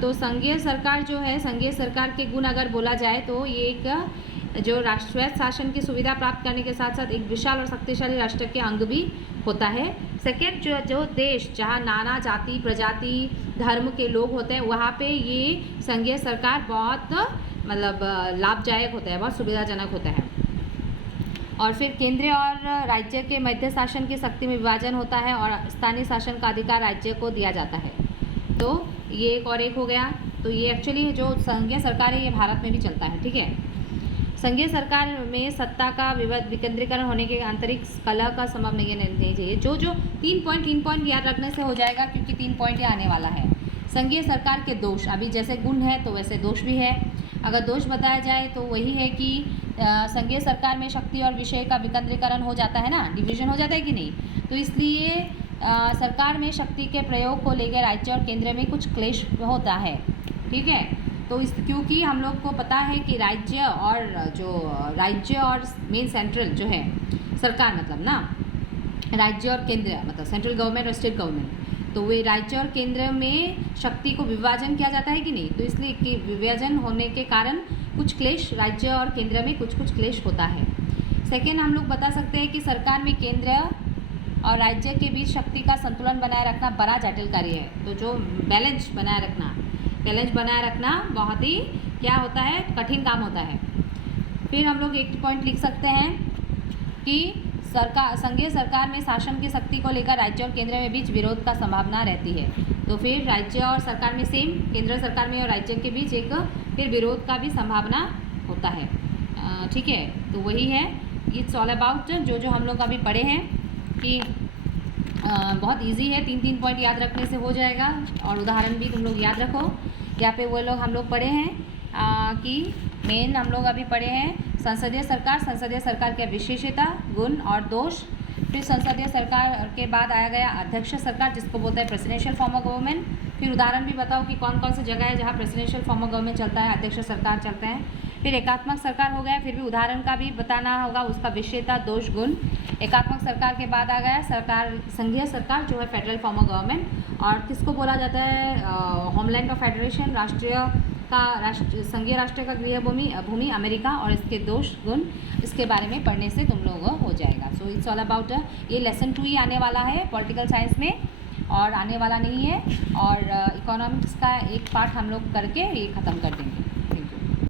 तो संघीय सरकार जो है, संघीय सरकार के गुण अगर बोला जाए तो ये एक जो राष्ट्रीय शासन की सुविधा प्राप्त करने के साथ साथ एक विशाल और शक्तिशाली राष्ट्र के अंग भी होता है। सेकेंड, जो देश जहाँ नाना जाति प्रजाति धर्म के लोग होते हैं वहाँ पे ये संघीय सरकार बहुत मतलब लाभदायक होता है, बहुत सुविधाजनक होता है। और फिर केंद्रीय और राज्य के मध्य शासन की शक्ति में विभाजन होता है और स्थानीय शासन का अधिकार राज्य को दिया जाता है। तो ये एक हो गया। तो ये एक्चुअली जो संघीय सरकार है ये भारत में भी चलता है, ठीक है। संघीय सरकार में सत्ता का विकेंद्रीकरण होने के आंतरिक कलह का संभव नहीं चाहिए। जो 3 पॉइंट याद रखने से हो जाएगा, क्योंकि 3 पॉइंट ही आने वाला है। संघीय सरकार के दोष, अभी जैसे गुण है तो वैसे दोष भी है। अगर दोष बताया जाए तो वही है कि संघीय सरकार में शक्ति और विषय का विकेंद्रीकरण हो जाता है ना, डिवीजन हो जाता है कि नहीं। तो इसलिए सरकार में शक्ति के प्रयोग को लेकर राज्य और केंद्र में कुछ क्लेश होता है, ठीक है। तो क्योंकि हम लोग को पता है कि राज्य और मेन सेंट्रल जो है सरकार, मतलब ना राज्य और केंद्र, मतलब सेंट्रल गवर्नमेंट और स्टेट गवर्नमेंट, तो वे राज्य और केंद्र में शक्ति को विभाजन किया जाता है कि नहीं। तो इसलिए कि विभाजन होने के कारण कुछ क्लेश राज्य और केंद्र में कुछ क्लेश होता है। सेकेंड, हम लोग बता सकते हैं कि सरकार में केंद्र और राज्य के बीच शक्ति का संतुलन बनाए रखना बड़ा जटिल कार्य है। तो जो बैलेंस बनाए रखना बहुत ही क्या होता है, कठिन काम होता है। फिर हम लोग एक पॉइंट लिख सकते हैं कि संघीय सरकार में शासन की शक्ति को लेकर राज्य और केंद्र में बीच विरोध का संभावना रहती है। तो फिर राज्य और सरकार में सेम, केंद्र सरकार में और राज्य के बीच एक फिर विरोध का भी संभावना होता है, ठीक है। तो वही है, इट्स ऑल अबाउट जो हम लोग अभी पढ़े हैं कि बहुत इजी है, 3 पॉइंट याद रखने से हो जाएगा। और उदाहरण भी तुम लोग याद रखो। यहाँ पे वो लोग हम लोग पढ़े हैं कि मेन हम लोग अभी पढ़े हैं संसदीय सरकार के विशेषता, गुण और दोष। फिर संसदीय सरकार के बाद आया गया अध्यक्ष सरकार, जिसको बोलते हैं प्रेसिडेंशियल फॉर्म ऑफ गवर्नमेंट। फिर उदाहरण भी बताओ कि कौन कौन सी जगह है जहाँ प्रेसिडेंशियल फॉर्म ऑफ गवर्नमेंट चलता है, अध्यक्ष सरकार चलते हैं। फिर एकात्मक सरकार हो गया, फिर भी उदाहरण का भी बताना होगा, उसका विशेषता, दोष, गुण। एकात्मक सरकार के बाद आ गया संघीय सरकार जो है फेडरल फॉर्म ऑफ गवर्नमेंट, और किसको बोला जाता है, होमलैंड ऑफ फेडरेशन, संघीय राष्ट्र का गृह भूमि अमेरिका, और इसके दोष गुण इसके बारे में पढ़ने से तुम लोग हो जाएगा। सो इट्स ऑल अबाउट, ये लेसन 2 ही आने वाला है पॉलिटिकल साइंस में, और आने वाला नहीं है। और इकोनॉमिक्स का एक पार्ट हम लोग करके ये ख़त्म कर देंगे।